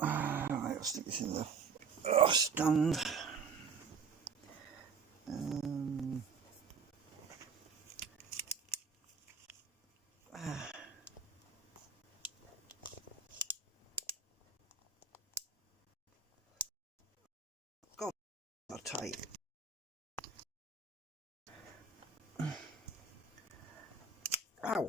I'll stick this in the stand. God, so tight. Ow.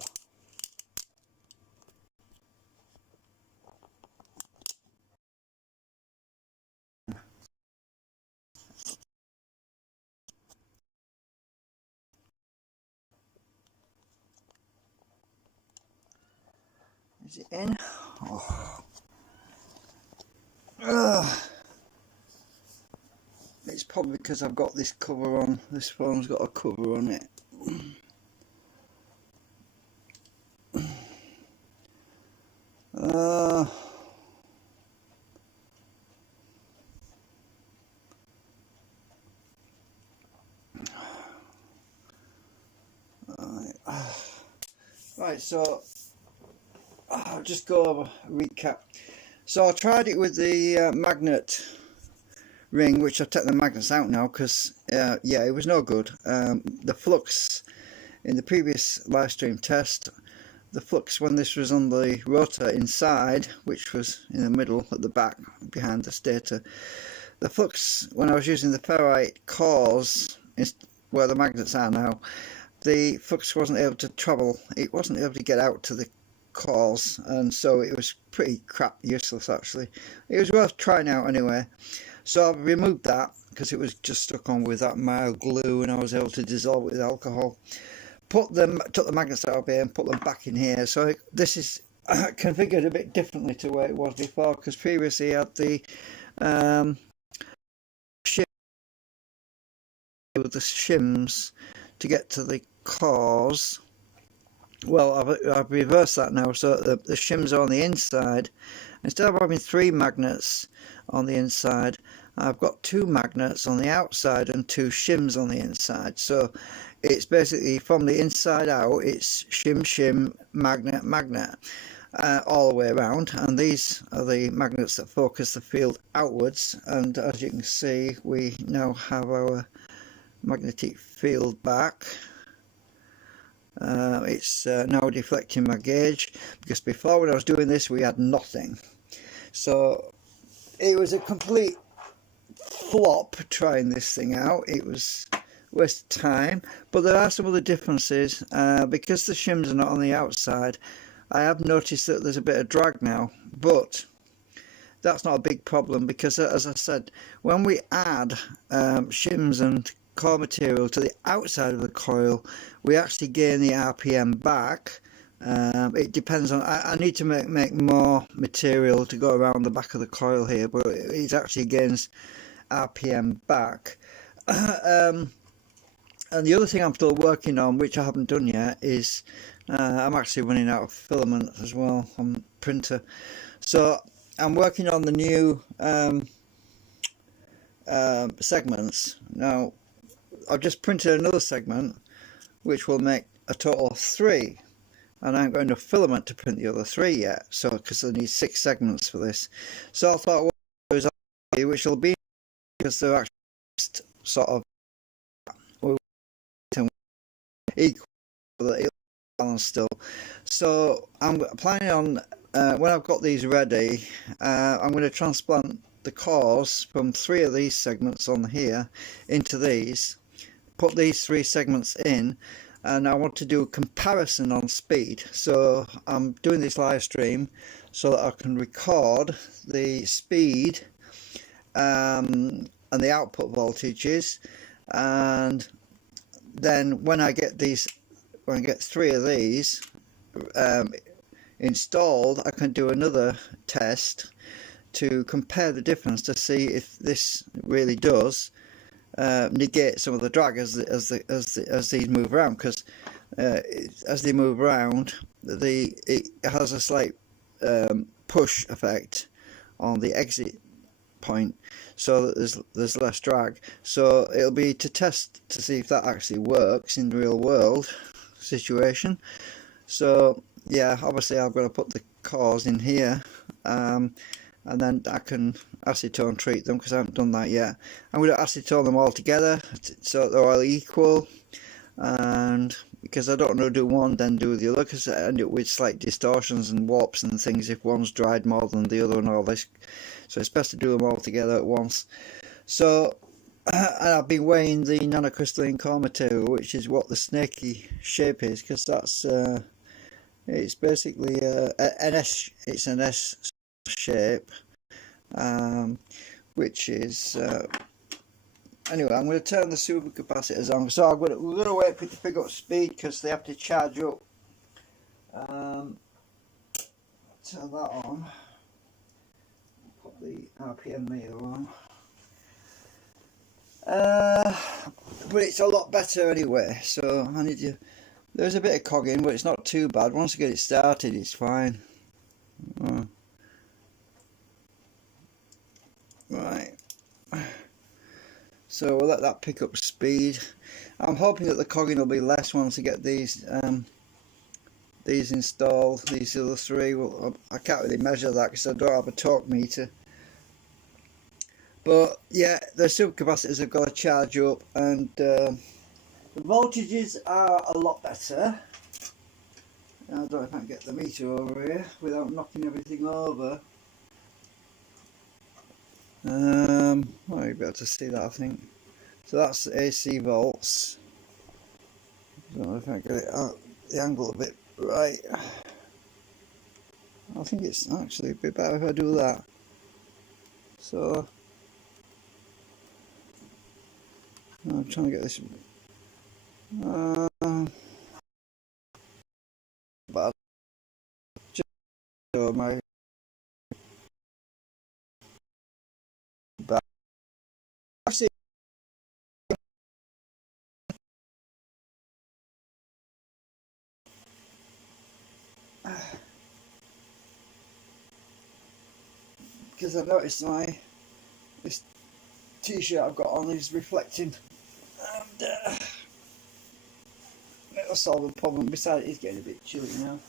Is it in? Oh. It's probably because I've got this cover on. This phone's got a cover on it. Right, so I'll just go over a recap. So I tried it with the magnet ring, which I've taken the magnets out now because yeah, it was no good. The flux in the previous live stream test, the flux when this was on the rotor inside, which was in the middle at the back behind the stator, the flux when I was using the ferrite cores where the magnets are now, the flux wasn't able to travel, it wasn't able to get out to the cores, and so it was pretty crap, useless actually. It was worth trying out anyway. So I've removed that because it was just stuck on with that mild glue, and I was able to dissolve it with alcohol. Took the magnets out of here and put them back in here. So this is configured a bit differently to where it was before, because previously I had the shims to get to the cores. Well, I've reversed that now, so the shims are on the inside. Instead of having 3 magnets on the inside, I've got 2 magnets on the outside and 2 shims on the inside. So it's basically from the inside out, it's shim shim magnet magnet all the way around, and these are the magnets that focus the field outwards. And as you can see, we now have our magnetic field back. It's now deflecting my gauge, because before when I was doing this we had nothing. So it was a complete flop trying this thing out. It was a waste of time, but there are some other differences. Because the shims are not on the outside, I have noticed that there's a bit of drag now, but that's not a big problem, because as I said, when we add shims and core material to the outside of the coil, we actually gain the RPM back. It depends on, I need to make more material to go around the back of the coil here, but it actually gains RPM back. And the other thing I'm still working on, which I haven't done yet, is I'm actually running out of filament as well on printer. So I'm working on the new segments. Now I've just printed another segment which will make a total of 3, and I haven't got enough filament to print the other 3 yet, so because I need 6 segments for this. So I thought what I'll do is which will be, because they're actually sort of equal, balance still. So I'm planning on when I've got these ready, I'm going to transplant the cores from 3 of these segments on here into these, put these 3 segments in, and I want to do a comparison on speed. So I'm doing this live stream so that I can record the speed and the output voltages, and then when I get 3 of these installed, I can do another test to compare the difference to see if this really does negate some of the drag as these move around, because as they move around, it has a slight push effect on the exit point, so that there's less drag. So it'll be to test to see if that actually works in the real world situation. So yeah, obviously I've got to put the cores in here, and then I can acetone treat them because I haven't done that yet. I'm going to acetone them all together so they're all equal, and because I don't want to do one then do the other, because I end up with slight distortions and warps and things if one's dried more than the other and all this. So it's best to do them all together at once. So and I've been weighing the nanocrystalline core material, which is what the snaky shape is, because that's it's basically an S. It's an S shape, which is anyway. I'm going to turn the supercapacitors on. So we're going to wait for it to pick up speed because they have to charge up. Turn that on. Put the RPM meter on. But it's a lot better anyway. So I need to. There's a bit of cogging, but it's not too bad. Once I get it started, it's fine. Right. So we'll let that pick up speed. I'm hoping that the cogging will be less once I get these installed. These other three. Well, I can't really measure that because I don't have a torque meter. But yeah, the supercapacitors have got to charge up, and the voltages are a lot better. I don't know if I can get the meter over here without knocking everything over. Well, you'll be able to see that, I think. So that's the AC volts. I don't know if I can get it out, the angle a bit right. I think it's actually a bit better if I do that. So I'm trying to get this. But just show my back. Actually, because I noticed this t-shirt I've got on is reflecting, and it'll solve the problem. Besides, it's getting a bit chilly now.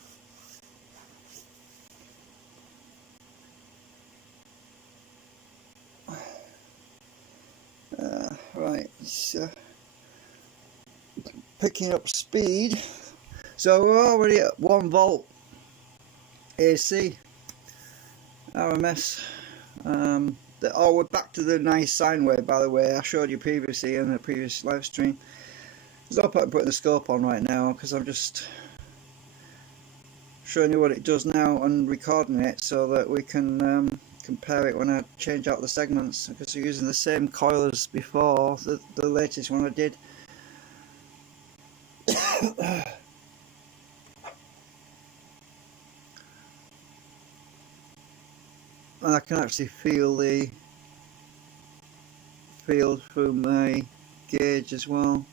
Right, it's picking up speed. So we're already at 1 volt AC RMS. Oh, we're back to the nice sine wave, by the way. I showed you previously in the previous live stream. There's no point putting the scope on right now because I'm just showing you what it does now and recording it so that we can compare it when I change out the segments, because we're using the same coil as before, the latest one I did. And I can actually feel the field through my gauge as well.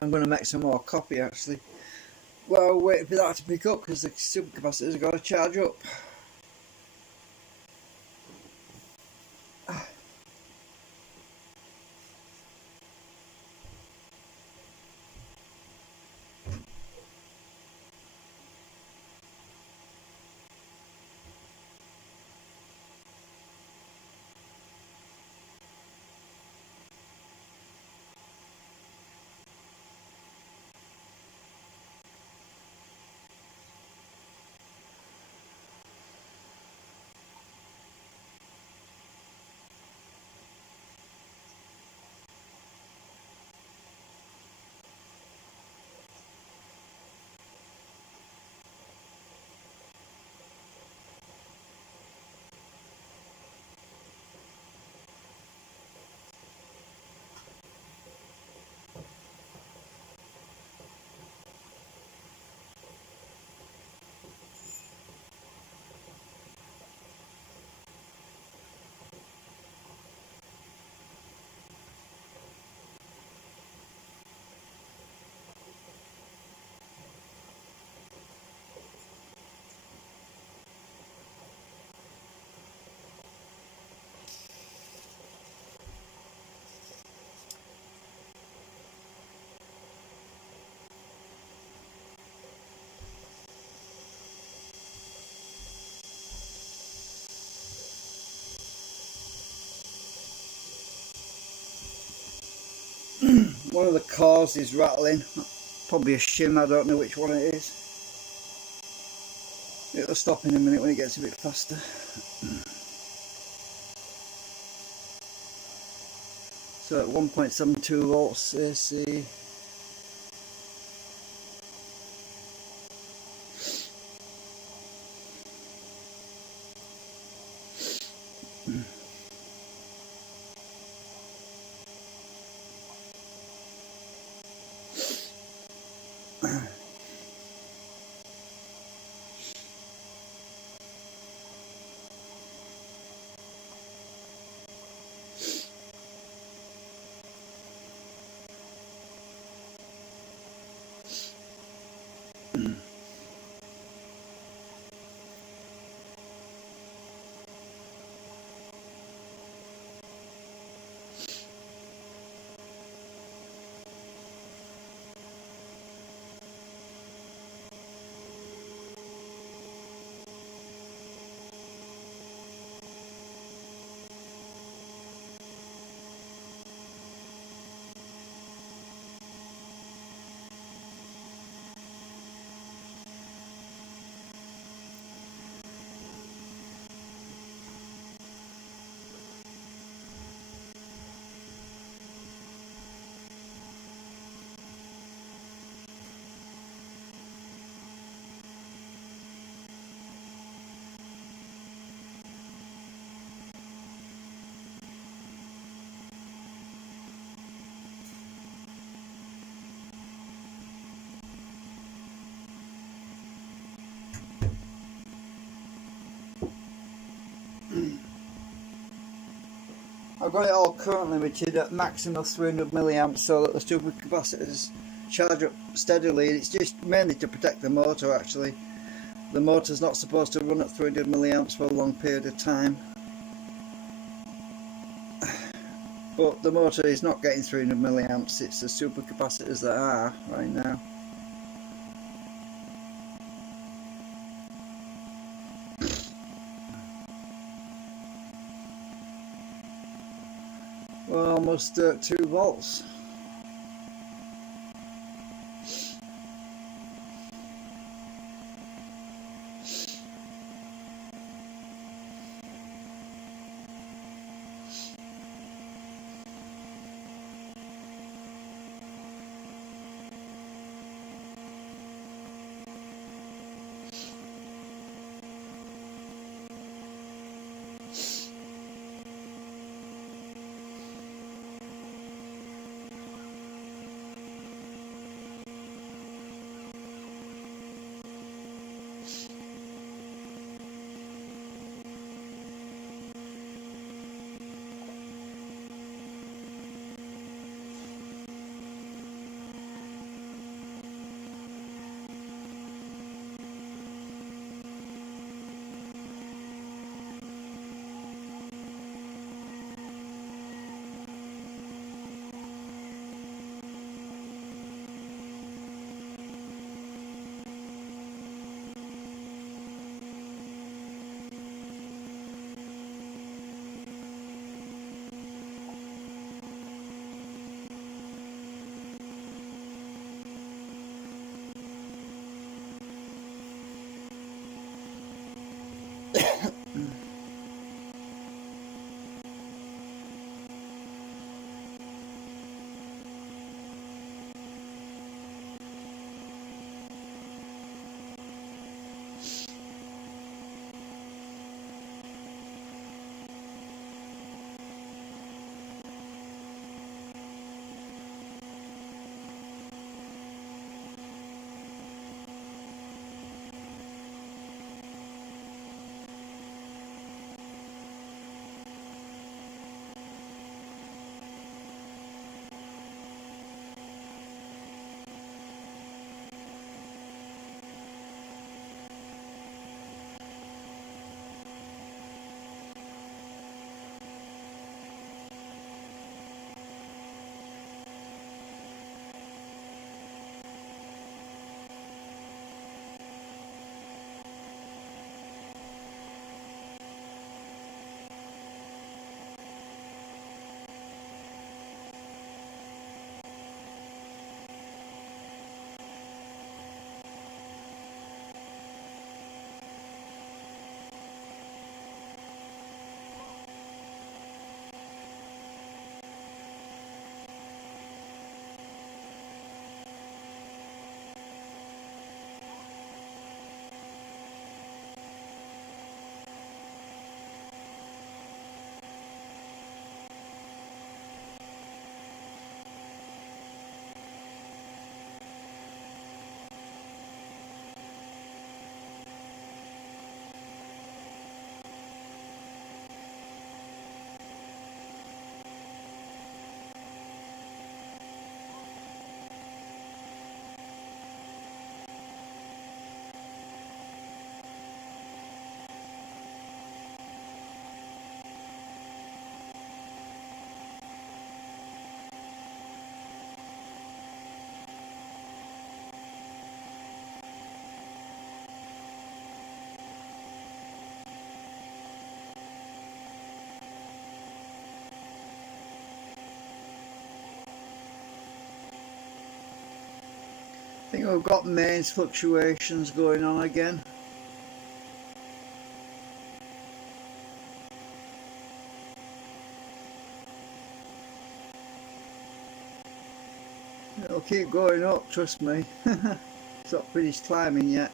I'm going to make some more coffee actually. Well, waiting for that to pick up because the supercapacitors have got to charge up. One of the cores is rattling, probably a shim, I don't know which one it is. It'll stop in a minute when it gets a bit faster. So at 1.72 volts AC. I've got it all current limited at maximum 300 milliamps so that the supercapacitors charge up steadily. It's just mainly to protect the motor actually. The motor's not supposed to run at 300 milliamps for a long period of time. But the motor is not getting 300 milliamps, it's the supercapacitors that are right now. Well, almost 2 volts. think we've got mains fluctuations going on again. It'll keep going up, trust me. It's not finished climbing yet.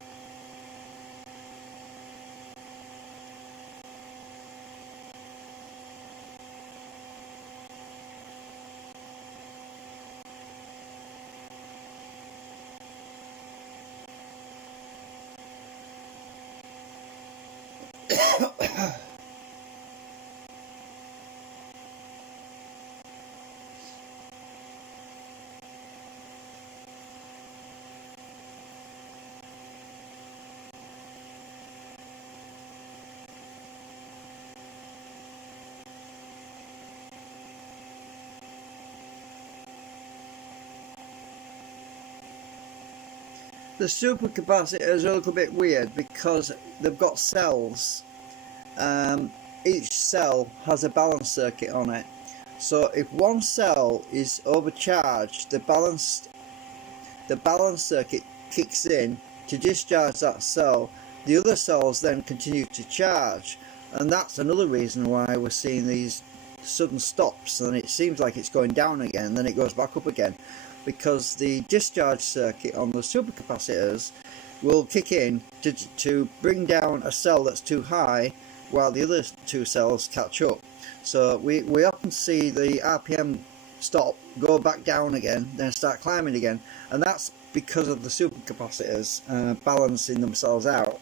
The supercapacitors are a little bit weird because they've got cells. Each cell has a balance circuit on it. So if one cell is overcharged, the balance circuit kicks in to discharge that cell. The other cells then continue to charge, and that's another reason why we're seeing these sudden stops, and it seems like it's going down again, then it goes back up again, because the discharge circuit on the supercapacitors will kick in to bring down a cell that's too high while the other two cells catch up. So we often see the RPM stop, go back down again, then start climbing again, and that's because of the supercapacitors balancing themselves out.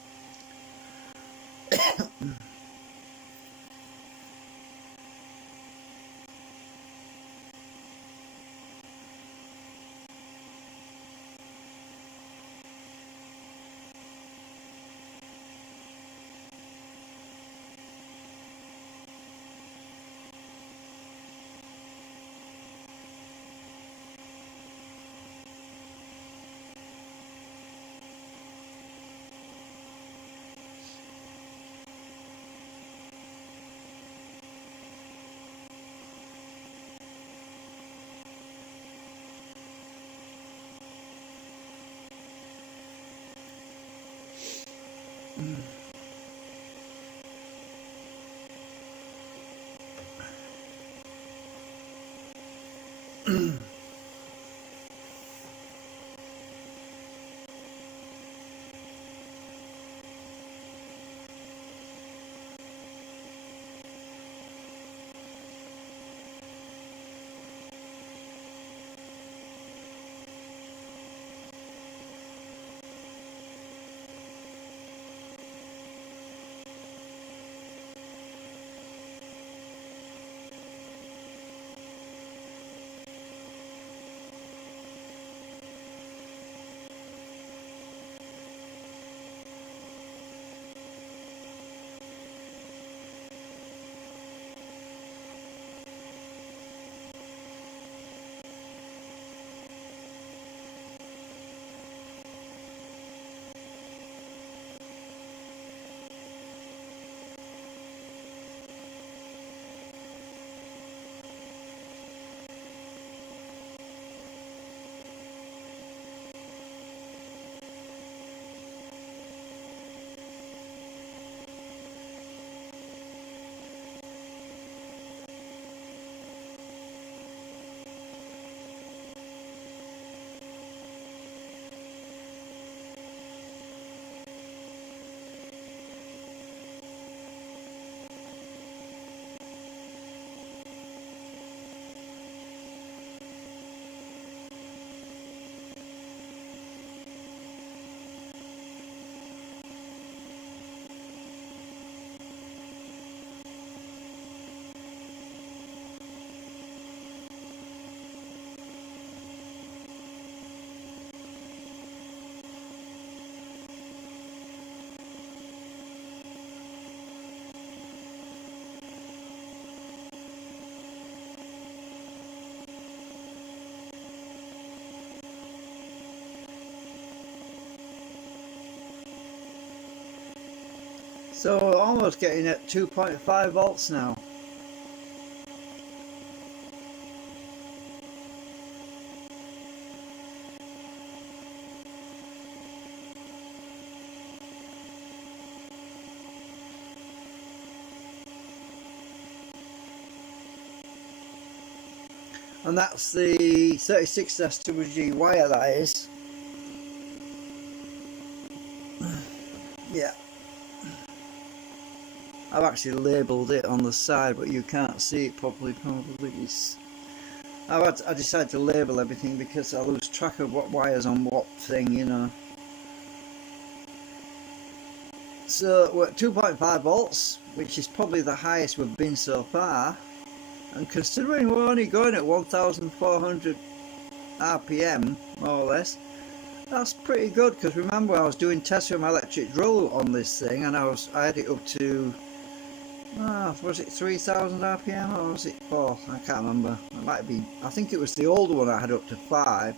So we're almost getting at 2.5 volts now. and that's the 36 SWG wire, that is. Yeah, I've actually labelled it on the side, but you can't see it properly. Probably I decided to label everything because I lose track of what wires on what thing, you know. So we're at 2.5 volts, which is probably the highest we've been so far, and considering we're only going at 1400 RPM more or less, that's pretty good. Because remember, I was doing tests with my electric drill on this thing, and I had it up to was it 3000 RPM or was it 4? I can't remember. It might be. I think it was the older one I had up to 5.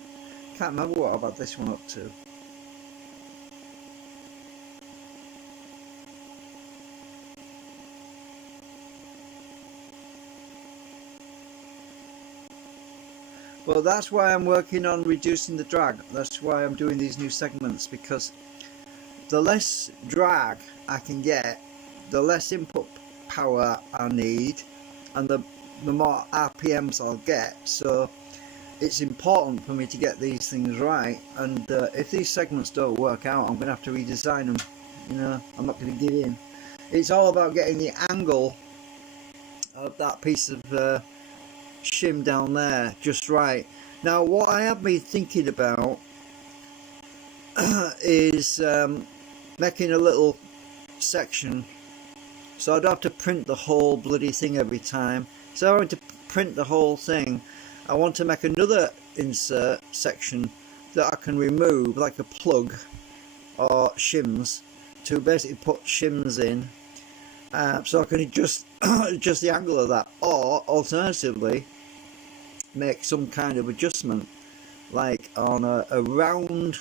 Can't remember what I've had this one up to. Well, that's why I'm working on reducing the drag. That's why I'm doing these new segments, because the less drag I can get, the less input power I need, and the more RPMs I'll get. So it's important for me to get these things right, and if these segments don't work out, I'm going to have to redesign them. You know, I'm not going to give in. It's all about getting the angle of that piece of shim down there just right. Now what I have been thinking about is making a little section so I don't have to print the whole bloody thing every time. So I want to print the whole thing. I want to make another insert section that I can remove, like a plug or shims, to basically put shims in, so I can adjust the angle of that, or alternatively make some kind of adjustment like on a round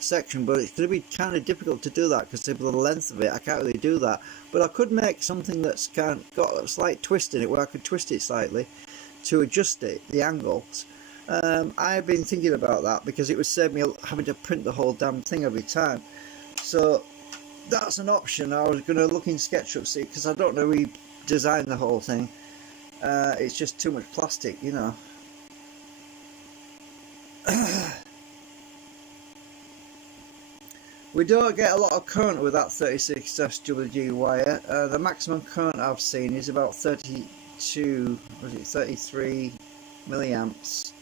section, but it's going to be kind of difficult to do that because of the length of it. I can't really do that, but I could make something that's got a slight twist in it where I could twist it slightly to adjust it, the angles. I've been thinking about that because it would save me having to print the whole damn thing every time. So that's an option. I was going to look in SketchUp, see, because I don't know redesign the whole thing. It's just too much plastic, you know. We don't get a lot of current with that 36 SWG wire. The maximum current I've seen is about 33 milliamps.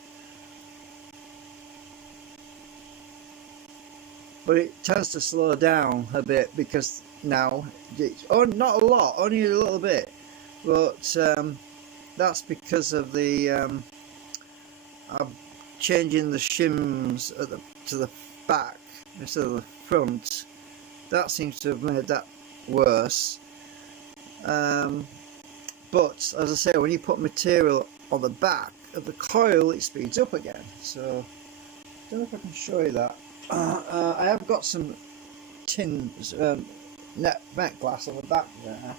But it tends to slow down a bit because now, not a lot, only a little bit, but that's because of the I'm changing the shims to the back instead of the front. That seems to have made that worse. But as I say, when you put material on the back of the coil, it speeds up again. So I don't know if I can show you that. I have got some tins, net glass on the back there.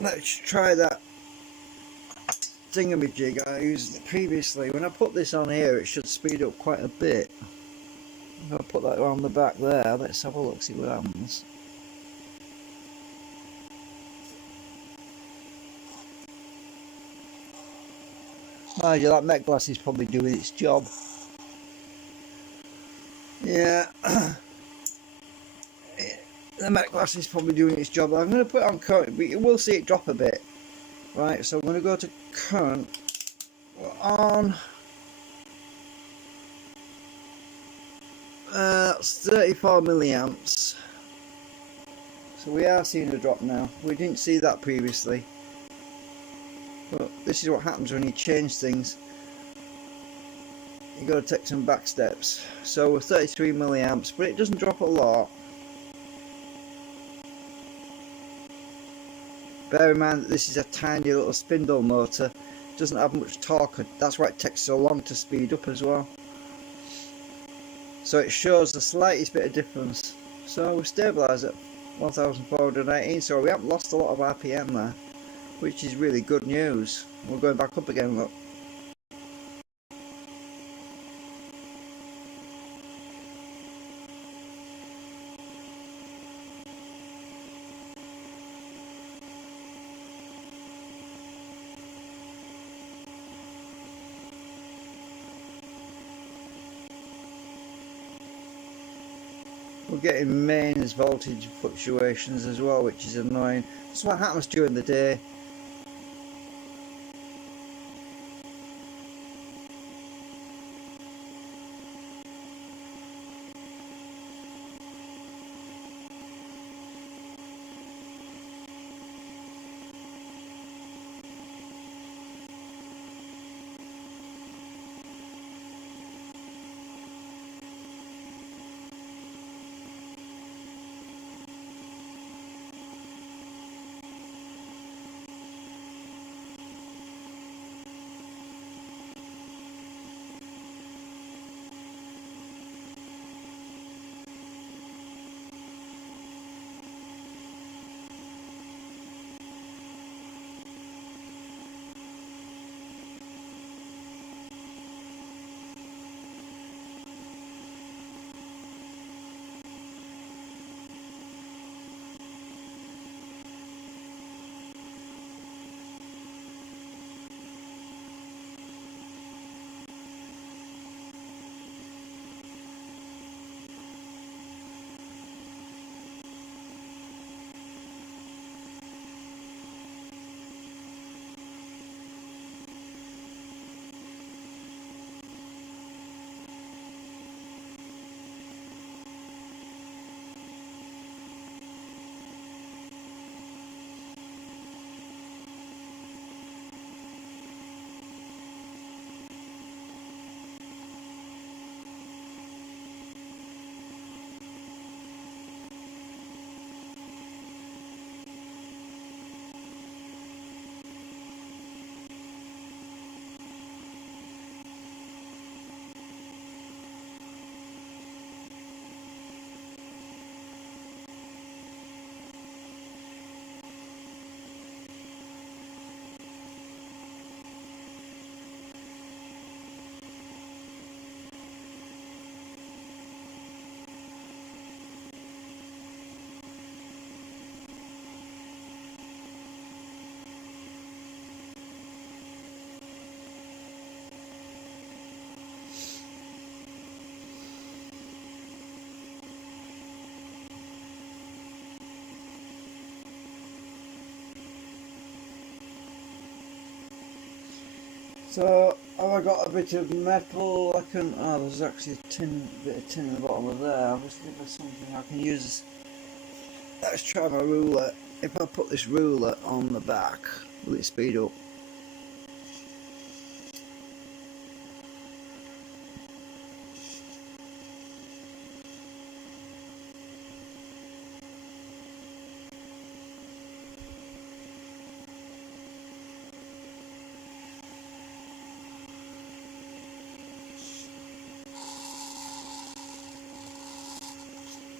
Let's try that thingamajig I used previously. When I put this on here, it should speed up quite a bit. If I put that on the back there, let's have a look, see what happens. Mind you, that Met glass is probably doing its job. Yeah, the Met glass is probably doing its job. I'm going to put it on current, but you will see it drop a bit. Right, so I'm going to go to current. We're on 34 milliamps. So we are seeing a drop now. We didn't see that previously. But this is what happens when you change things. You've got to take some back steps. So we're 33 milliamps, but it doesn't drop a lot. Bear in mind that this is a tiny little spindle motor. It doesn't have much torque. That's why it takes so long to speed up as well. So it shows the slightest bit of difference. So we're stabilised at 1418, so we haven't lost a lot of RPM there, which is really good news. We're going back up again, look. We're getting mains voltage fluctuations as well, which is annoying. That's what happens during the day. So, have I got a bit of metal? I can. Oh, there's actually a bit of tin at the bottom of there. I'll just give us something I can use. Let's try my ruler. If I put this ruler on the back, will it speed up?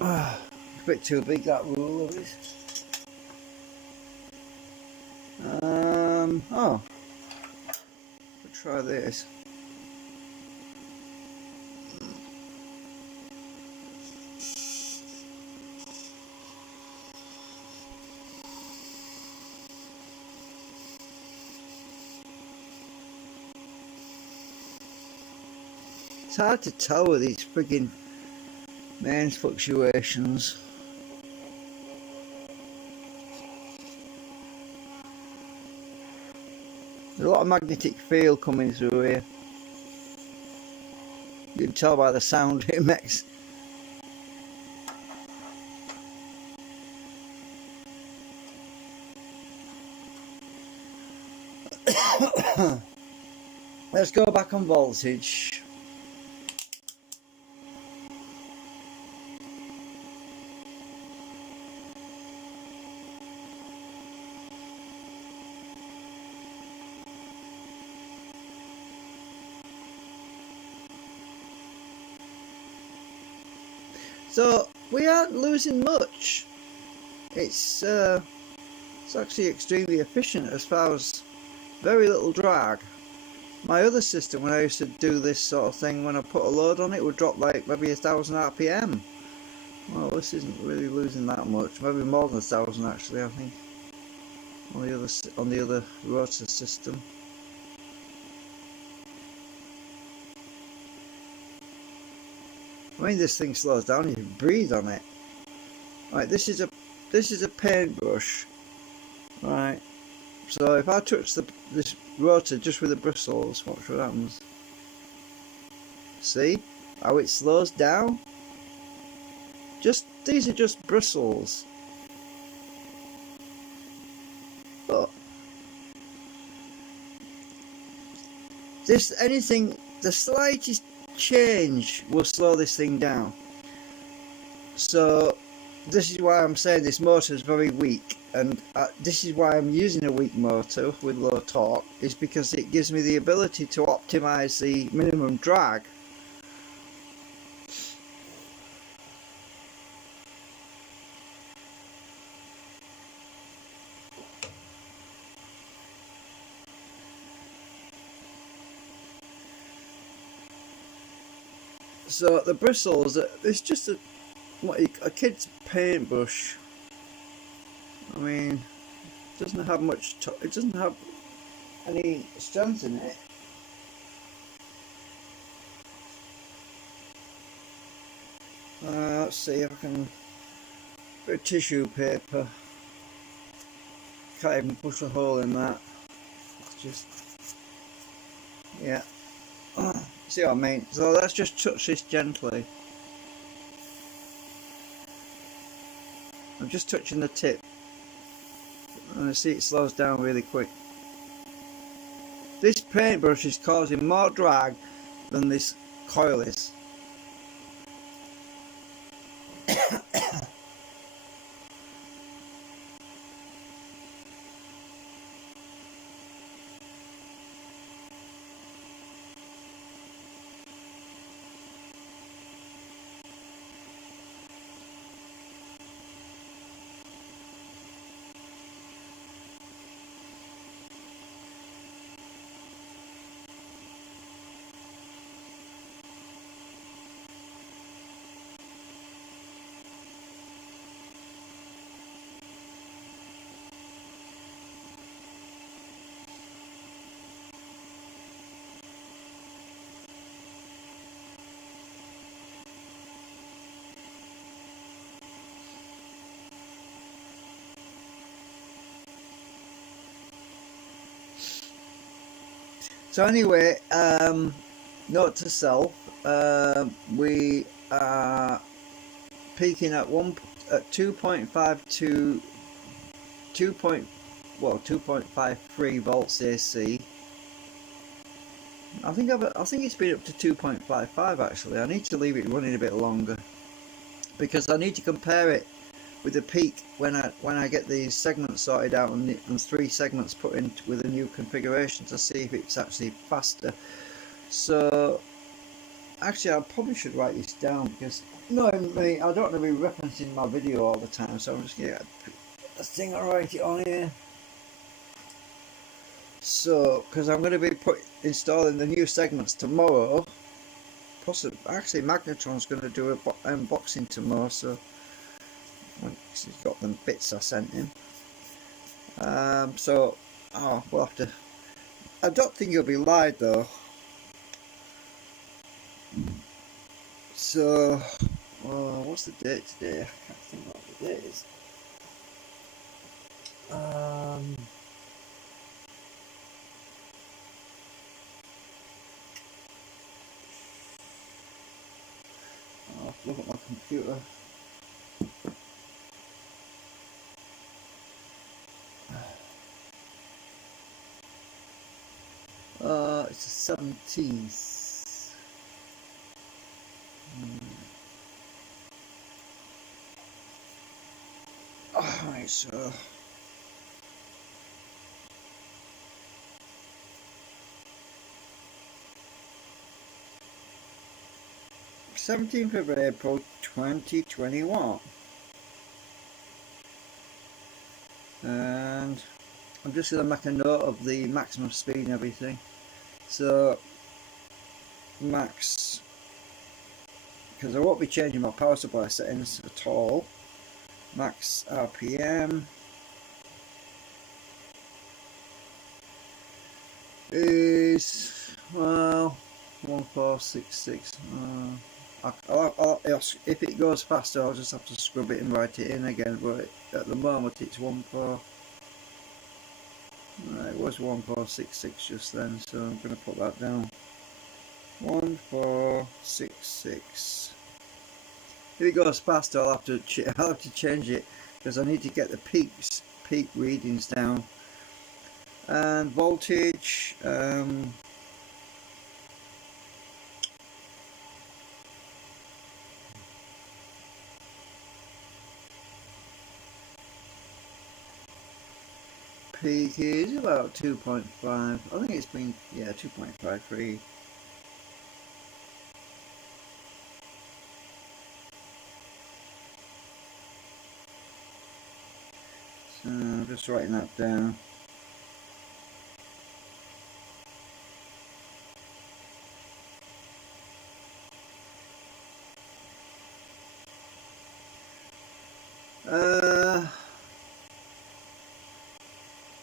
It's a bit too big, that ruler is. Oh, we'll try this. It's hard to tell with these friggin' mains fluctuations. There's a lot of magnetic field coming through here. You can tell by the sound it makes. Let's go back on voltage. So we aren't losing much. It's actually extremely efficient as far as very little drag. My other system, when I used to do this sort of thing, when I put a load on it, would drop like maybe 1000 RPM. Well, this isn't really losing that much. Maybe more than 1000 actually, I think. On the other rotor system. I mean, this thing slows down, you can breathe on it. Right, this is a paintbrush. Right, so if I touch this rotor just with the bristles, watch what happens. See how it slows down? These are just bristles. But the slightest change will slow this thing down. So this is why I'm saying this motor is very weak, and this is why I'm using a weak motor with low torque, is because it gives me the ability to optimize the minimum drag. So the bristles, it's just a kid's paintbrush. I mean, it doesn't have much. It doesn't have any strength in it. Let's see if I can. Bit of tissue paper. Can't even push a hole in that. It's just, yeah. See what I mean? So let's just touch this gently. I'm just touching the tip, and I see it slows down really quick. This paintbrush is causing more drag than this coil is. So anyway, note to self: we are peaking at 2.52, 2.53 volts AC. I think it's been up to 2.55 actually. I need to leave it running a bit longer because I need to compare it with the peak when I get these segments sorted out and 3 segments put in with a new configuration to see if it's actually faster. So actually I probably should write this down because I don't want to be referencing my video all the time, so I'm just going to put a thing and write it on here. So because I'm going to be installing the new segments tomorrow, possibly actually Magnetron's going to do an unboxing tomorrow, so he's got them bits I sent him. We'll have to. I don't think it'll be live though. So, what's the date today? I can't think what the date is. I'll have to look at my computer. It's the 17th. Alright, so 17th of April 2021, and I'm just going to make a note of the maximum speed and everything. So max, because I won't be changing my power supply settings at all. Max RPM is 1466. If it goes faster, I'll just have to scrub it and write it in again. But at the moment, it's 14. It was 1466 just then, so I'm going to put that down. 1466. If it goes faster, I'll have to change it because I need to get the peak readings down. And voltage. Peak is about 2.5. I think it's been 2.53. So I'm just writing that down.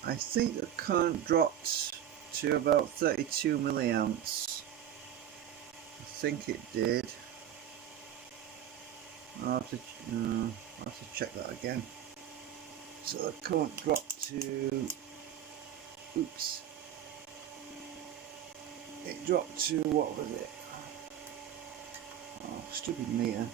I think the current dropped to about 32 milliamps. I think it did. I'll have to check that again. So the current dropped to, oops, it dropped to, what was it? Oh, stupid meter.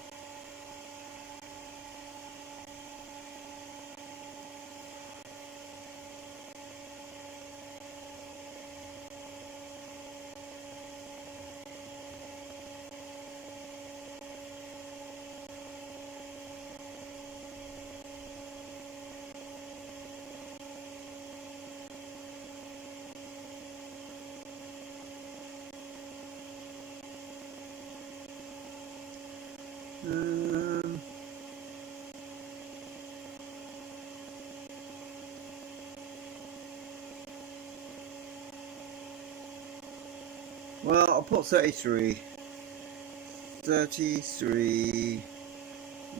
Well, I'll put 33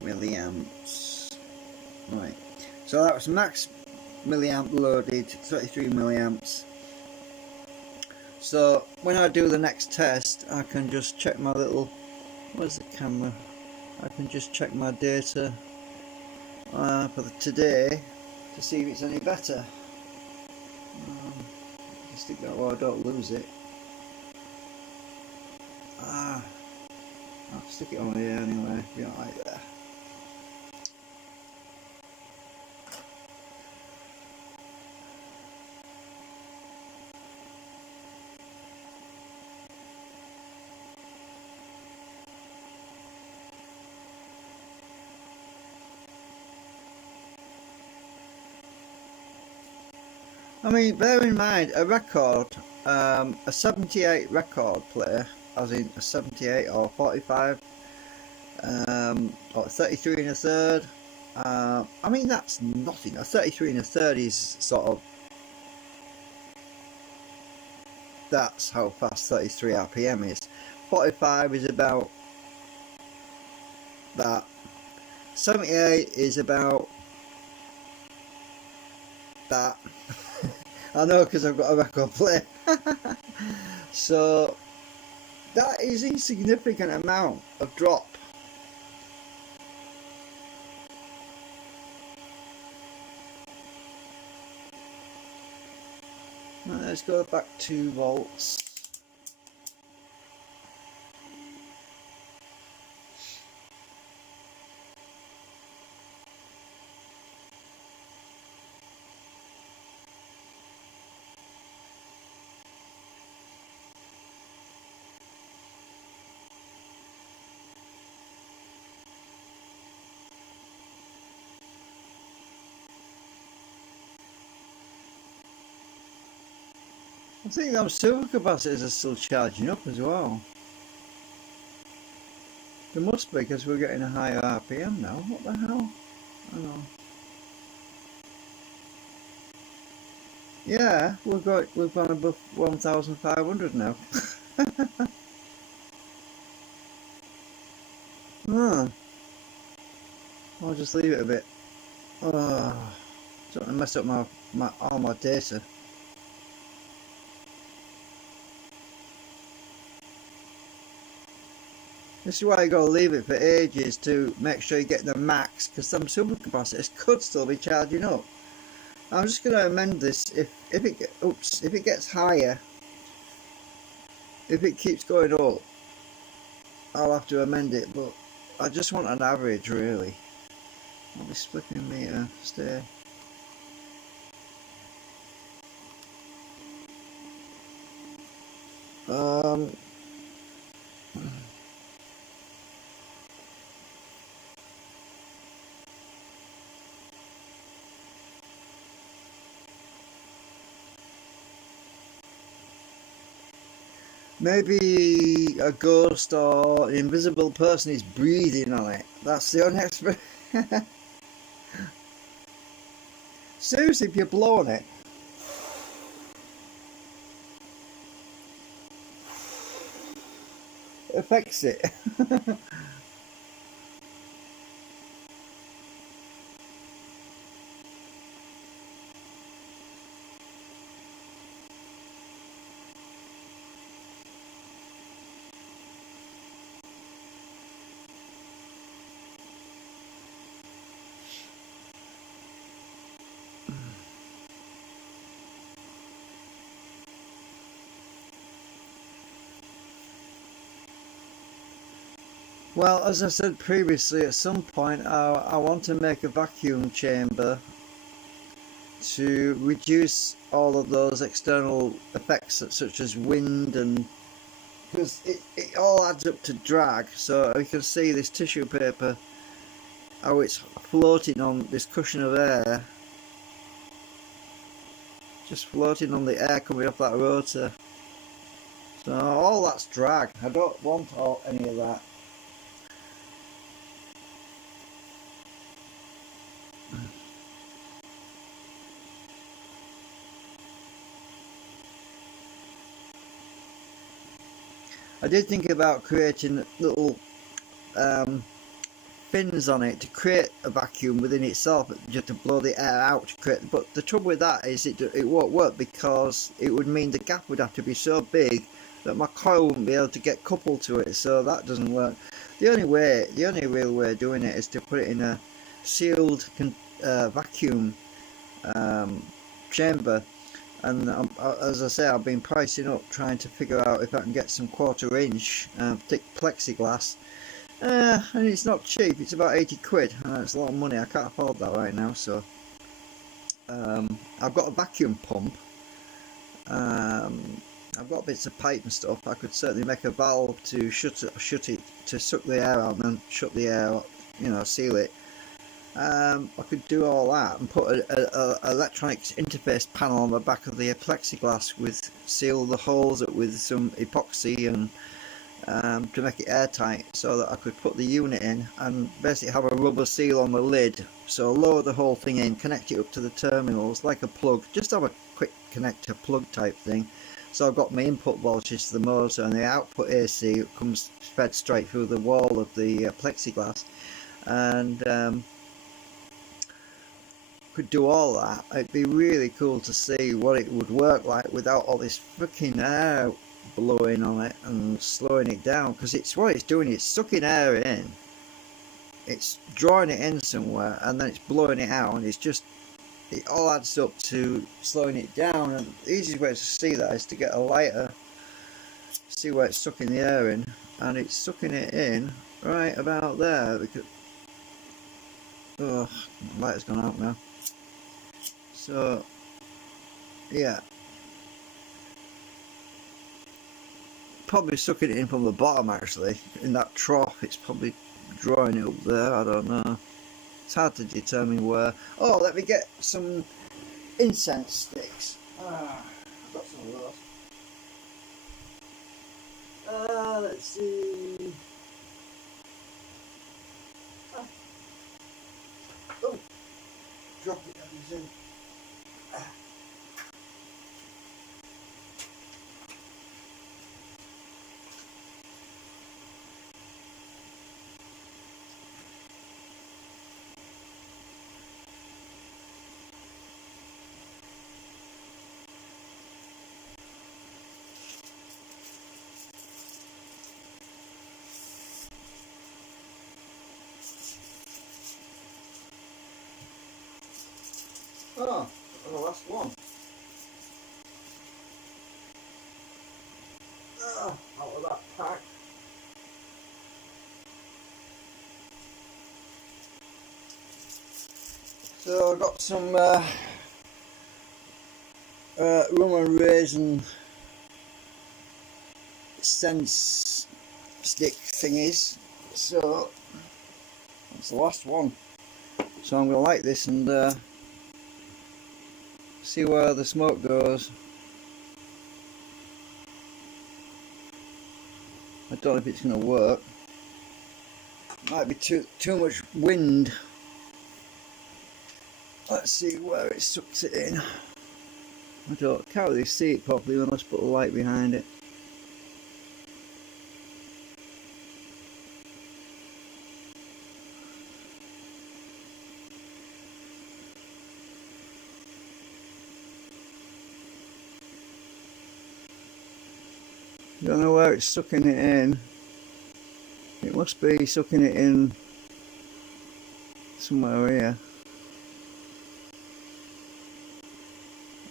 milliamps. Right, so that was max milliamp loaded, 33 milliamps. So when I do the next test, I can just check my little, where's the camera? I can just check my data for today to see if it's any better. Just think that way I don't lose it. I'll stick it on here anyway, be alright there. I mean, bear in mind, a record, a 78 record player, as in a 78 or 45, or 33 and a third, I mean, that's nothing. A 33 and a third is sort of, that's how fast 33 RPM is. 45 is about that. 78 is about that. I know, because I've got a record player. So that is a significant amount of drop. Right, let's go back 2 volts. I think those supercapacitors are still charging up as well. There must be, because we're getting a higher RPM now. What the hell? I don't know. Yeah, we've gone above 1,500 now. I'll just leave it a bit. Don't want to mess up all my data. This is why you got to leave it for ages to make sure you get the max, because some supercapacitors could still be charging up. I'm just going to amend this if it gets higher, if it keeps going up, I'll have to amend it, but I just want an average really. I'll be splitting meter, stay. Maybe a ghost or an invisible person is breathing on it. That's the only explanation. Seriously, if you're blowing it, it affects it. Well, as I said previously, at some point I want to make a vacuum chamber to reduce all of those external effects such as wind, and because it all adds up to drag. So you can see this tissue paper, how it's floating on this cushion of air, just floating on the air coming off that rotor. So all that's drag. I don't want any of that. I did think about creating little fins on it to create a vacuum within itself, just to blow the air out to create. But the trouble with that is it won't work, because it would mean the gap would have to be so big that my coil wouldn't be able to get coupled to it. So that doesn't work. The only real way of doing it is to put it in a sealed vacuum chamber. And as I say, I've been pricing up, trying to figure out if I can get some 1/4 inch thick plexiglass, and it's not cheap. It's about 80 quid. It's a lot of money. I can't afford that right now. So I've got a vacuum pump. I've got bits of pipe and stuff. I could certainly make a valve to shut it to suck the air out and then shut the air up, seal it. I could do all that and put a electronics interface panel on the back of the plexiglass, seal the holes up with some epoxy and to make it airtight, so that I could put the unit in and basically have a rubber seal on the lid. So lower the whole thing in, connect it up to the terminals like a plug, just have a quick connector plug type thing. So I've got my input voltage to the motor, and the output AC comes fed straight through the wall of the plexiglass, and could do all that. It'd be really cool to see what it would work like without all this freaking air blowing on it and slowing it down, because it's what it's doing, it's sucking air in, it's drawing it in somewhere, and then it's blowing it out, and it all adds up to slowing it down. And the easiest way to see that is to get a lighter, see where it's sucking the air in, and it's sucking it in right about there, because the light's gone out now. So yeah, probably sucking it in from the bottom, actually in that trough. It's probably drawing it up there, I don't know. It's hard to determine where. Oh, let me get some incense sticks. I've got some of those. Let's see. Oh, dropped it down the zinc. Oh, the last one. Out of that pack. So I got some rum and raisin sense stick thingies. So that's the last one. So I'm going to light this and see where the smoke goes. I don't know if it's going to work. Might be too much wind. Let's see where it sucks it in. I can't really see it properly unless I put a light behind it. Don't know where it's sucking it in. It must be sucking it in somewhere here.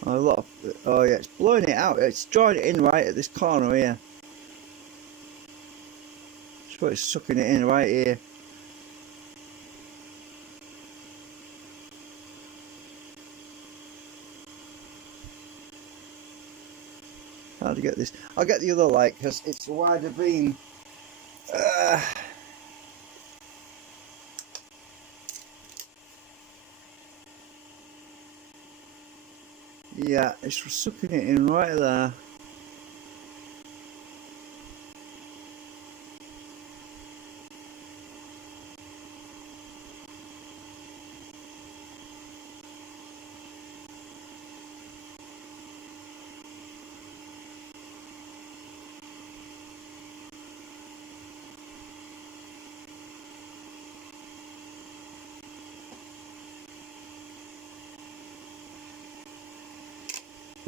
Oh yeah, it's blowing it out. It's drawing it in right at this corner here. That's what it's sucking it in right here. How to get this? I'll get the other light because it's a wider beam. Yeah, it's sucking it in right there.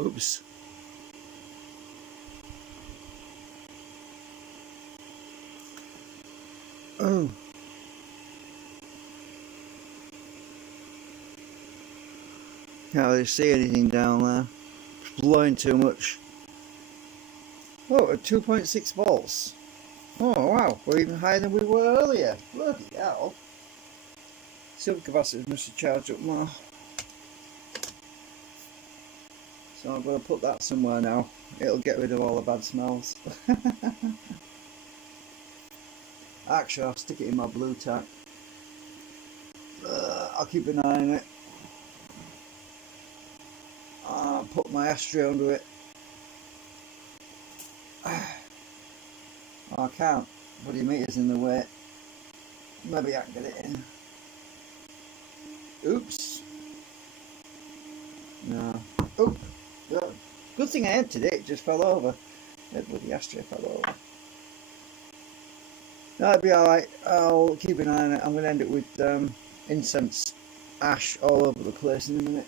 Oops. Oh. Can't really see anything down there. It's blowing too much. Oh, at 2.6 volts. Oh wow, we're even higher than we were earlier. Bloody hell. Supercapacitors must have charged up more. So I'm going to put that somewhere now. It'll get rid of all the bad smells. Actually, I'll stick it in my blue tack. I'll keep an eye on it. I'll put my ashtray under it. Oh, I can't. Bloody meter's in the way. Maybe I can get it in. Oops. No. Oop. Good thing I emptied it. It just fell over. The bloody ashtray fell over. That'll be alright. I'll keep an eye on it. I'm going to end it with incense ash all over the place in a minute.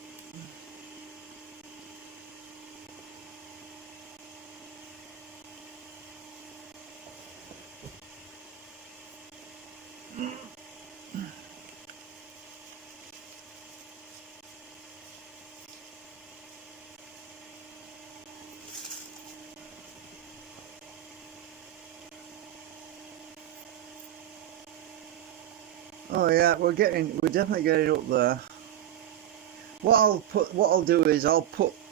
Oh yeah, we're definitely getting up there. What I'll do is I'll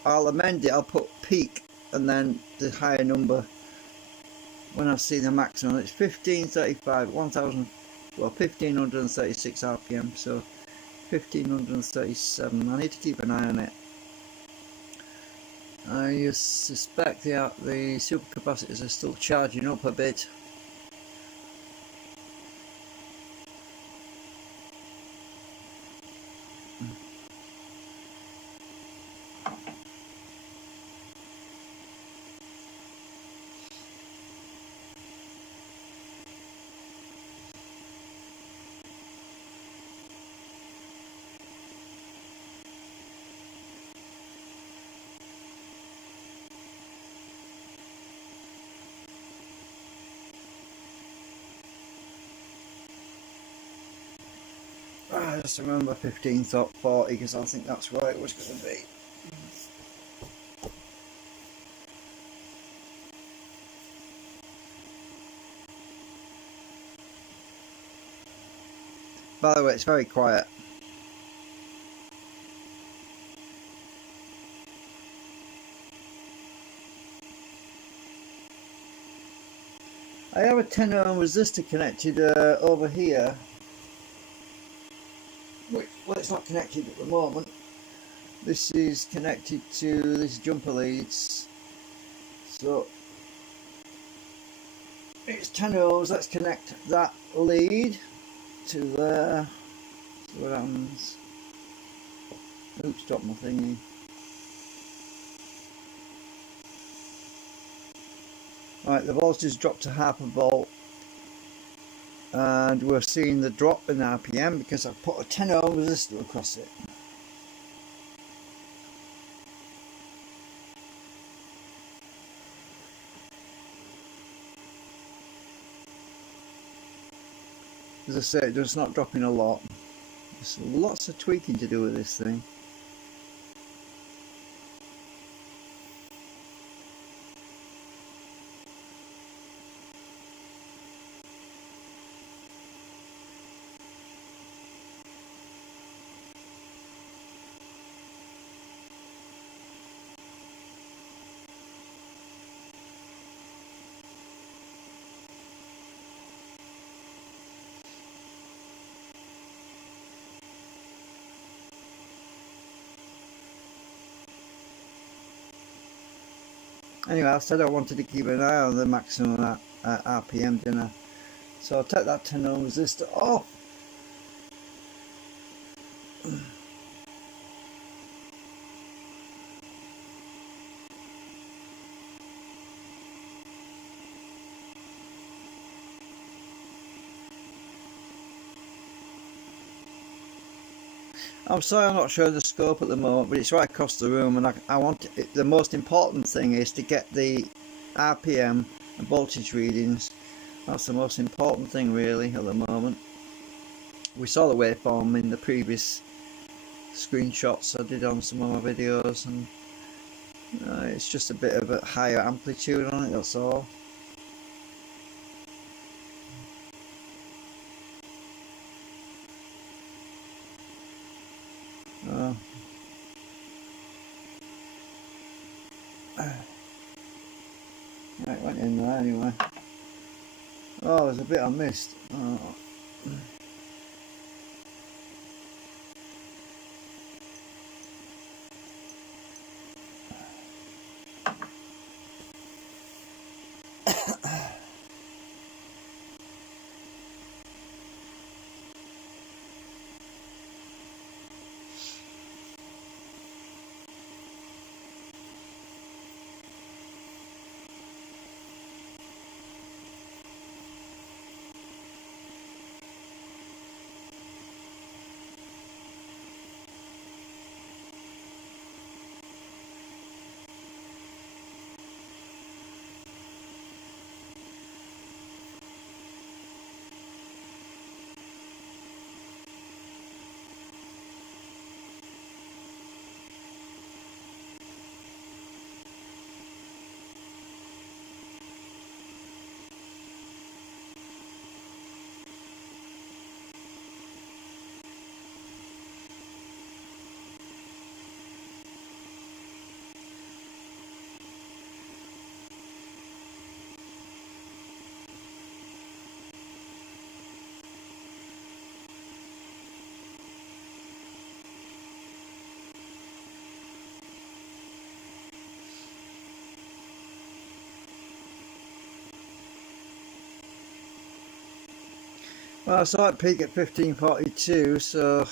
amend it. I'll put peak and then the higher number when I see the maximum. It's 1535, 1536 RPM, so 1537. I need to keep an eye on it. I suspect the supercapacitors are still charging up a bit. I just remember 15 thought 40 because I think that's where it was going to be. By the way, it's very quiet. I have a 10 ohm resistor connected over here. Well, it's not connected at the moment. This is connected to this jumper leads. So it's 10 ohms. Let's connect that lead to there. See what happens. Oops, dropped my thingy. Right, the voltage has dropped to half a volt, and we're seeing the drop in RPM because I've put a 10 ohm resistor across it. As I say, it's not dropping a lot. There's lots of tweaking to do with this thing. Anyway, I said I wanted to keep an eye on the maximum RPM, didn't I? So I'll take that 10 ohm resistor off. I'm sorry I'm not showing the scope at the moment, but it's right across the room, and I want it, the most important thing is to get the RPM and voltage readings. That's the most important thing really at the moment. We saw the waveform in the previous screenshots I did on some of my videos, and it's just a bit of a higher amplitude on it, that's all. Right, went in there anyway. Oh, there's a bit I missed. Oh. Well, I saw it peak at 1542, so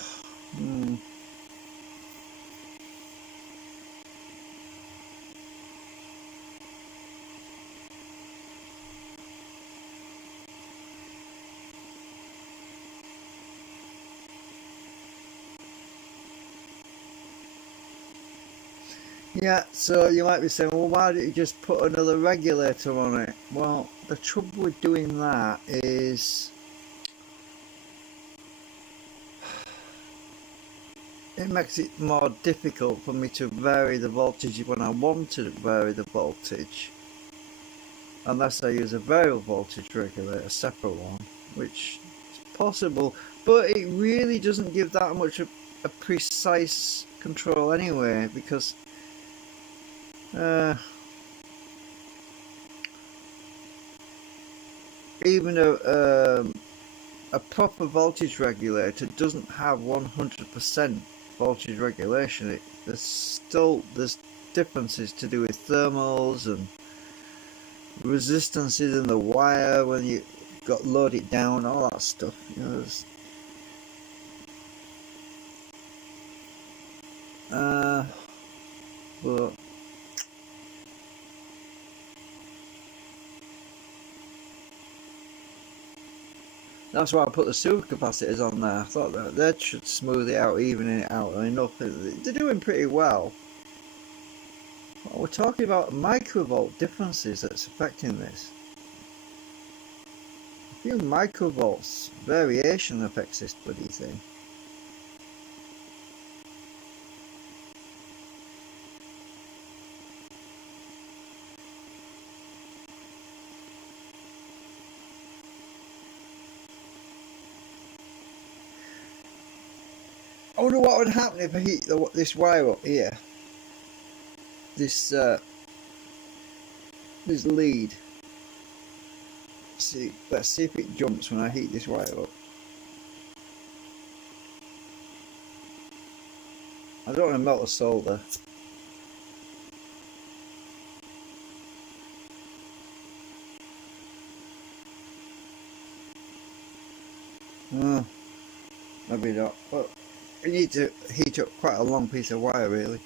yeah, so you might be saying, well, why don't you just put another regulator on it? Well, the trouble with doing that is it makes it more difficult for me to vary the voltage when I want to vary the voltage, unless I use a variable voltage regulator, a separate one, which is possible, but it really doesn't give that much a precise control anyway, because even a proper voltage regulator doesn't have 100% voltage regulation. There's differences to do with thermals and resistances in the wire when you got load it down, all that stuff. You know, but that's why I put the supercapacitors on there. I thought that should smooth it out, even it out enough. They're doing pretty well. We're talking about microvolt differences that's affecting this. A few microvolts variation affects this bloody thing. I wonder what would happen if I heat this wire up here. This lead. Let's see if it jumps when I heat this wire up. I don't want to melt the solder. Maybe not. But we need to heat up quite a long piece of wire, really.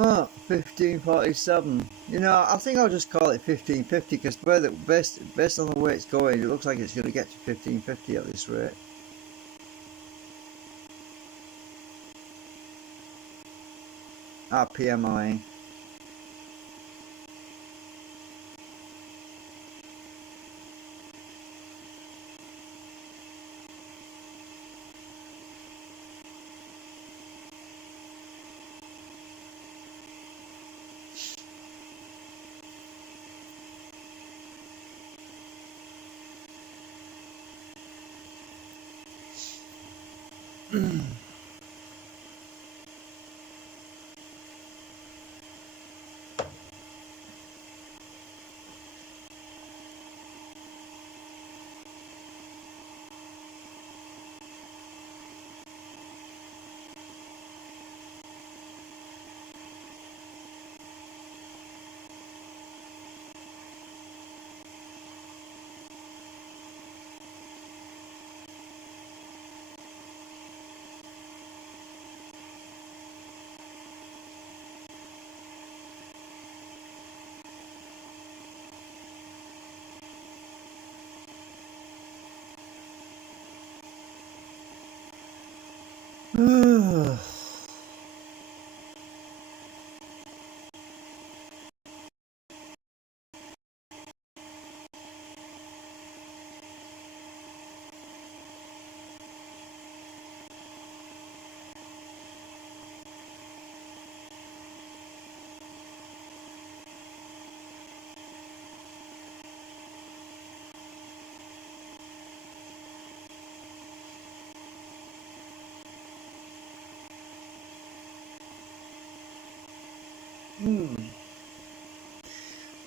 Oh, 1547. You know, I think I'll just call it 1550 because based on the way it's going, it looks like it's going to get to 1550 at this rate. RPMI.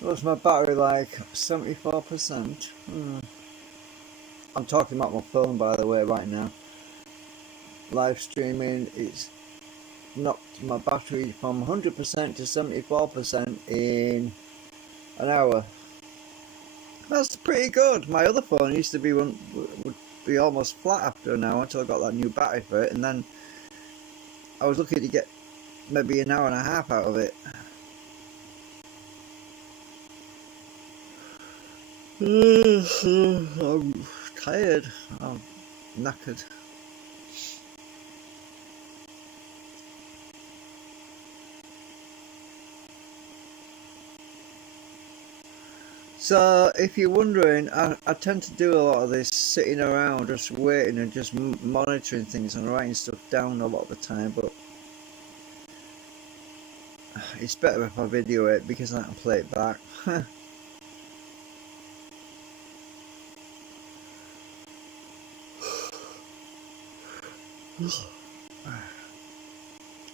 What's my battery like? 74%. I'm talking about my phone, by the way, right now. Live streaming, it's knocked my battery from 100% to 74% in an hour. That's pretty good. My other phone used to be would be almost flat after an hour until I got that new battery for it, and then I was lucky to get maybe an hour and a half out of it. I'm tired. I'm knackered. So, if you're wondering, I tend to do a lot of this sitting around, just waiting and just monitoring things and writing stuff down a lot of the time, but it's better if I video it because I can play it back.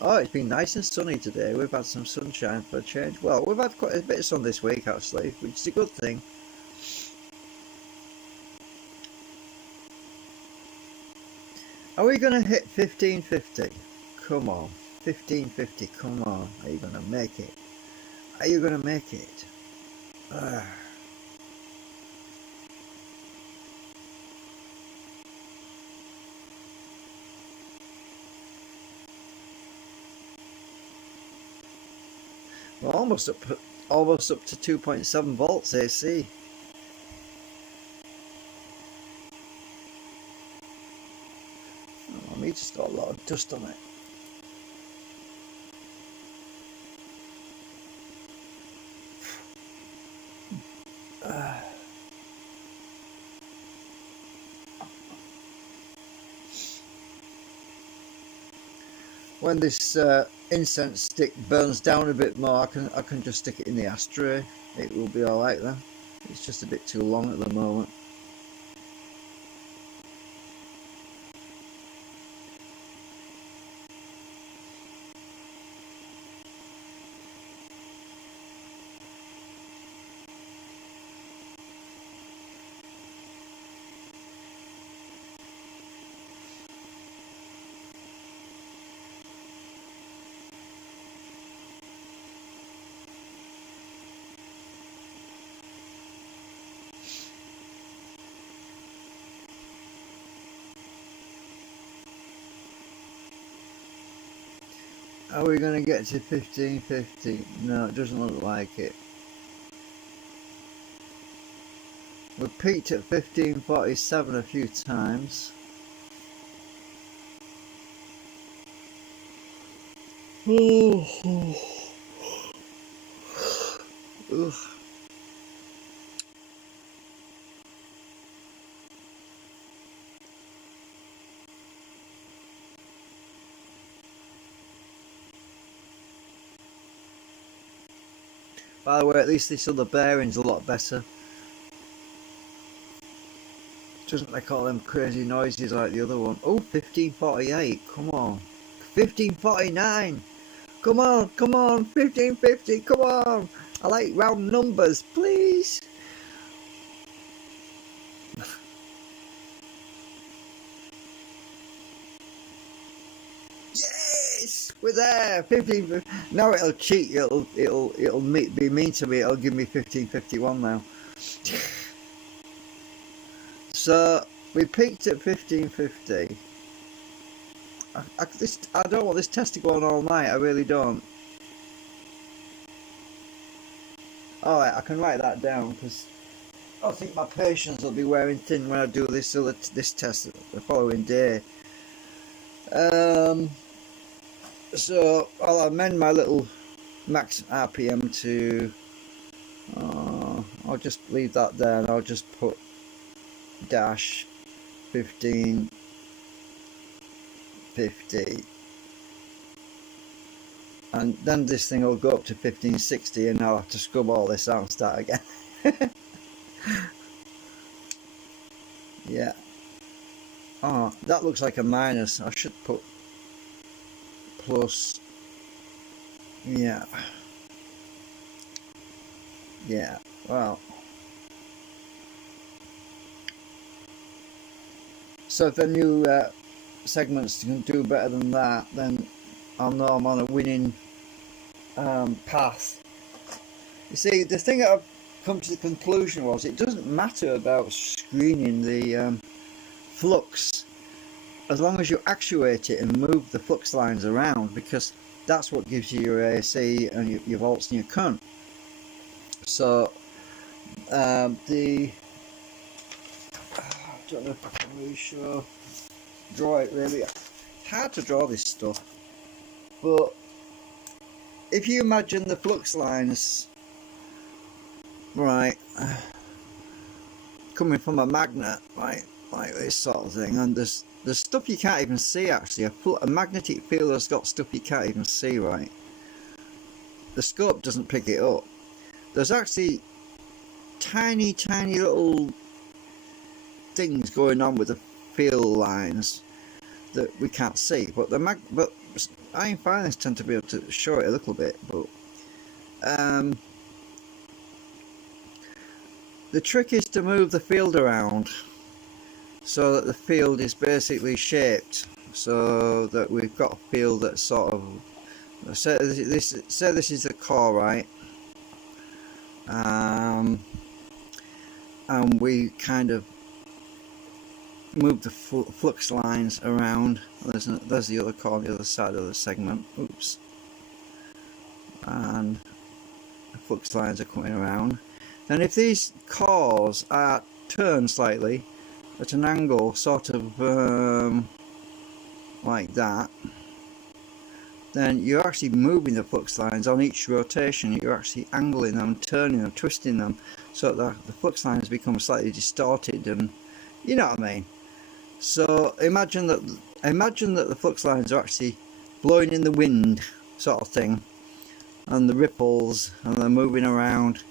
Oh, it's been nice and sunny today. We've had some sunshine for a change. Well, we've had quite a bit of sun this week actually, which is a good thing. Are we going to hit 1550? Come on. 1550, come on. Are you going to make it? Are you going to make it? We're almost up to 2.7 volts AC. Oh, my meter's got a lot of dust on it. When this incense stick burns down a bit more, I can just stick it in the ashtray. It will be all right then. It's just a bit too long at the moment. Are we going to get to 1550? No, it doesn't look like it. We peaked at 1547 a few times. Ugh. By the way, at least this other bearing's a lot better. Doesn't make all them crazy noises like the other one. Oh, 1548, come on. 1549, come on, come on. 1550, come on. I like round numbers, please. Yes, we're there. 15. Now it'll cheat. It'll be mean to me. It'll give me 1551 now. So we peaked at 1550. I don't want this test to go on all night. I really don't. Alright, I can write that down because I think my patience will be wearing thin when I do this test the following day. So I'll amend my little max RPM to. I'll just leave that there, and I'll just put dash 1550, and then this thing will go up to 1560, and I'll have to scrub all this out and start again. Yeah. Oh, that looks like a minus. I should put plus. Yeah. Yeah. Well. So if the new segments can do better than that, then I'll know I'm on a winning path. You see, the thing that I've come to the conclusion was it doesn't matter about screening the flux as long as you actuate it and move the flux lines around, because that's what gives you your AC and your volts and your current. So The I don't know if I can really draw it really. It's hard to draw this stuff, but if you imagine the flux lines, right, coming from a magnet, right, like this sort of thing, and there's stuff you can't even see actually. A magnetic field has got stuff you can't even see, right? The scope doesn't pick it up. There's actually tiny little things going on with the field lines that we can't see, but iron filings tend to be able to show it a little bit. But the trick is to move the field around so that the field is basically shaped, so that we've got a field that's sort of, say this is the core, right? And we kind of move the flux lines around. There's the other core on the other side of the segment. Oops. And the flux lines are coming around. And if these cores are turned slightly at an angle, sort of like that, then you're actually moving the flux lines on each rotation. You're actually angling them, turning them, twisting them, so that the flux lines become slightly distorted, and you know what I mean. So imagine that the flux lines are actually blowing in the wind, sort of thing, and the ripples, and they're moving around,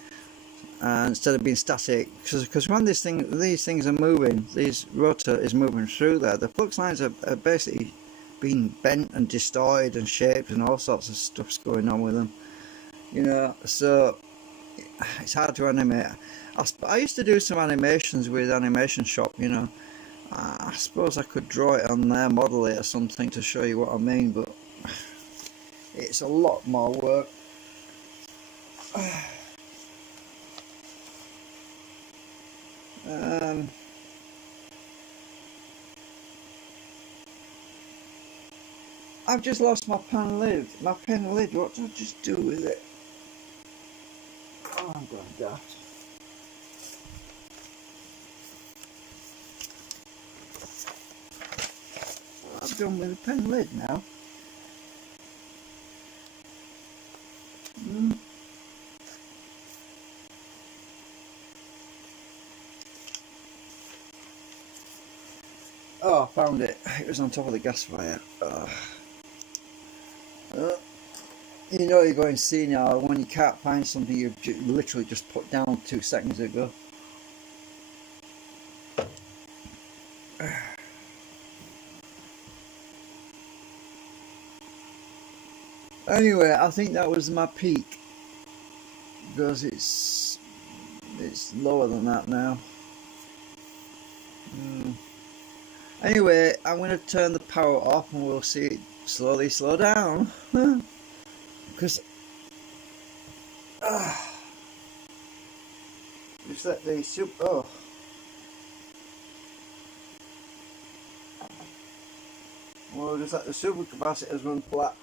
instead of being static. Because when these things are moving, this rotor is moving through there, the flux lines are basically being bent and distorted and shaped, and all sorts of stuff's going on with them, you know. So it's hard to animate. I used to do some animations with Animation Shop, you know. I suppose I could draw it on there, model it or something to show you what I mean, but it's a lot more work. I've just lost my pen lid. What did I just do with it? Oh, I'm going daft. What I've done with the pen lid now? Oh, I found it. It was on top of the gas fire. You know you're going senile when you can't find something you've literally just put down 2 seconds ago. Anyway, I think that was my peak, because it's lower than that now. Anyway, I'm going to turn the power off and we'll see it slowly slow down. Because just let the well, just let the supercapacitors run flat.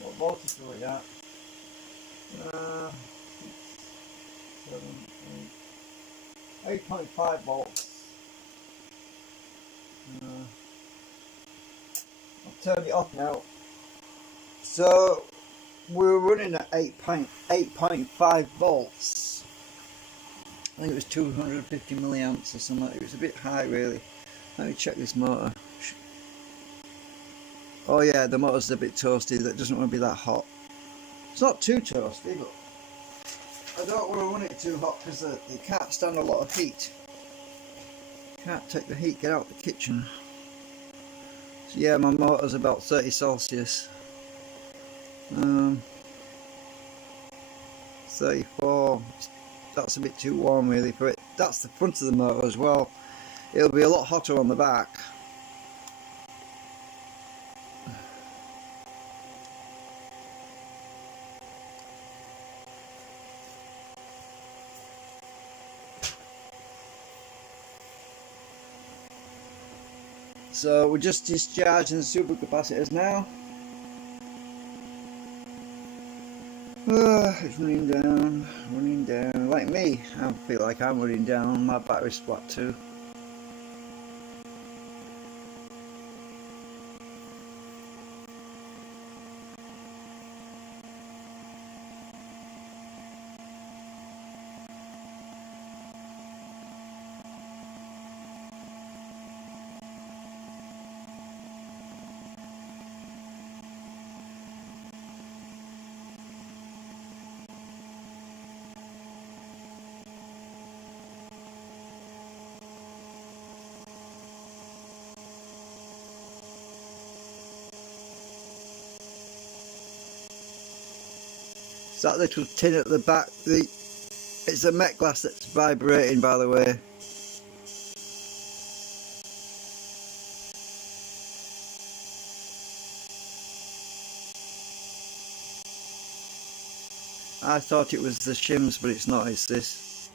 What voltage are we at? 8.5 volts. I'll turn it off now. So we're running at 8.5 volts. I think it was 250 milliamps or something. It was a bit high really. Let me check this motor. Oh yeah, the motor's a bit toasty. That doesn't want to be that hot. It's not too toasty, but I don't want to run it too hot because it can't stand a lot of heat. Can't take the heat, get out the kitchen. So yeah, my motor's about 30 Celsius. 34. That's a bit too warm really for it. That's the front of the motor as well. It'll be a lot hotter on the back. So we're just discharging the supercapacitors now. It's running down, like me. I feel like I'm running down, my battery's flat too. It's that little tin at the back, it's a Met glass that's vibrating, by the way. I thought it was the shims, but it's not, it's this.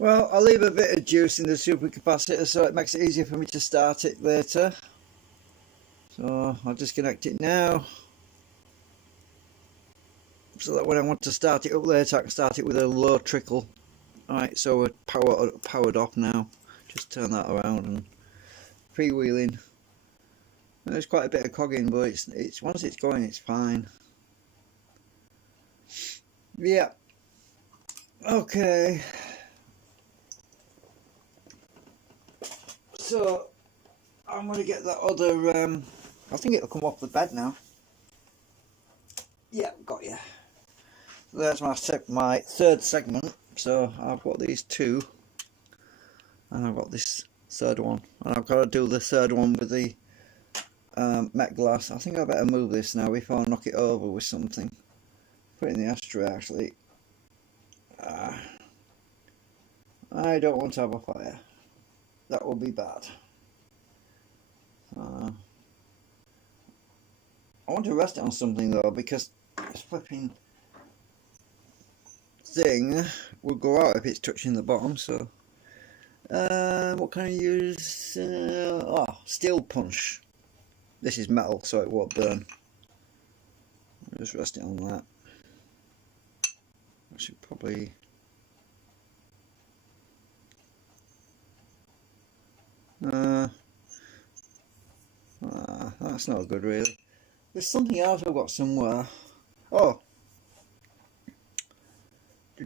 Well, I'll leave a bit of juice in the supercapacitor so it makes it easier for me to start it later. So I'll disconnect it now, so that when I want to start it up later I can start it with a low trickle. Alright, so we're powered off now. Just turn that around and freewheeling. There's quite a bit of cogging, but it's once it's going it's fine. Yeah. Okay. So I'm gonna get that other I think it'll come off the bed now. Yeah, got you. So there's my third segment. So I've got these two, and I've got this third one, and I've got to do the third one with the Met glass. I think I better move this now before I knock it over with something. Put it in the ashtray actually. I don't want to have a fire. That will be bad. I want to rest it on something though, because this flipping thing will go out if it's touching the bottom. So what can I use? Steel punch. This is metal, so it won't burn. I'll just rest it on that. I should probably... that's not good really. There's something else I've got somewhere. Oh! I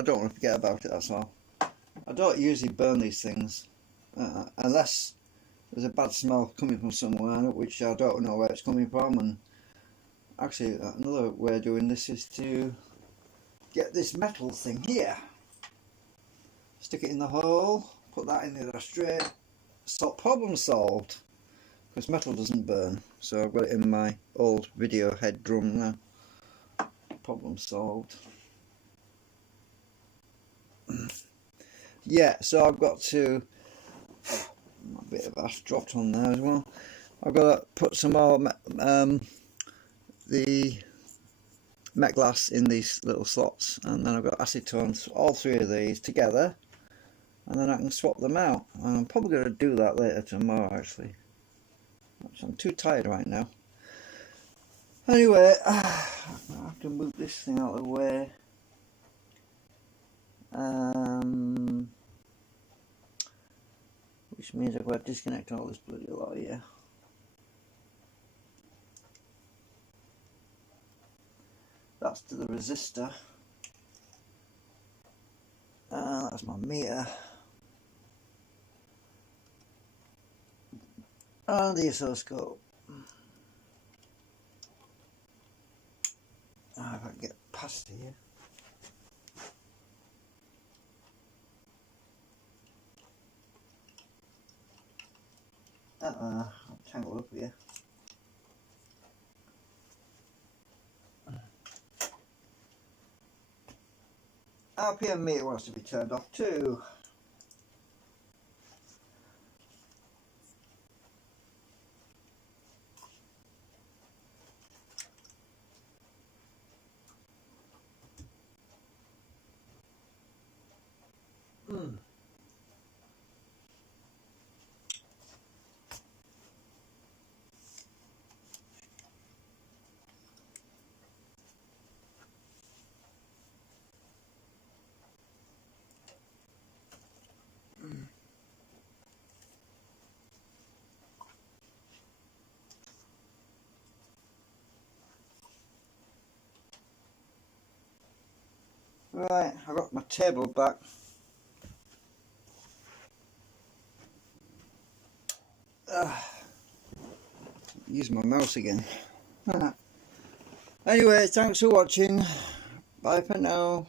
don't want to forget about it, that's all. I don't usually burn these things. Unless there's a bad smell coming from somewhere, which I don't know where it's coming from. And actually, another way of doing this is to get this metal thing here, stick it in the hole, put that in the ashtray, so problem solved, because metal doesn't burn. So I've got it in my old video head drum now. Problem solved. Yeah, so I've got to, a bit of ash dropped on there as well. I've got to put some more the Met glass in these little slots, and then I've got acetone, all three of these together, and then I can swap them out. And I'm probably going to do that later tomorrow actually. I'm too tired right now. Anyway, I have to move this thing out of the way. Which means I've got to disconnect all this bloody lot here. That's to the resistor. That's my meter. And the oscilloscope. If I can get past here. I'm tangled up here. RPM meter wants to be turned off too. Right, I got my table back. Use my mouse again. Anyway, thanks for watching. Bye for now.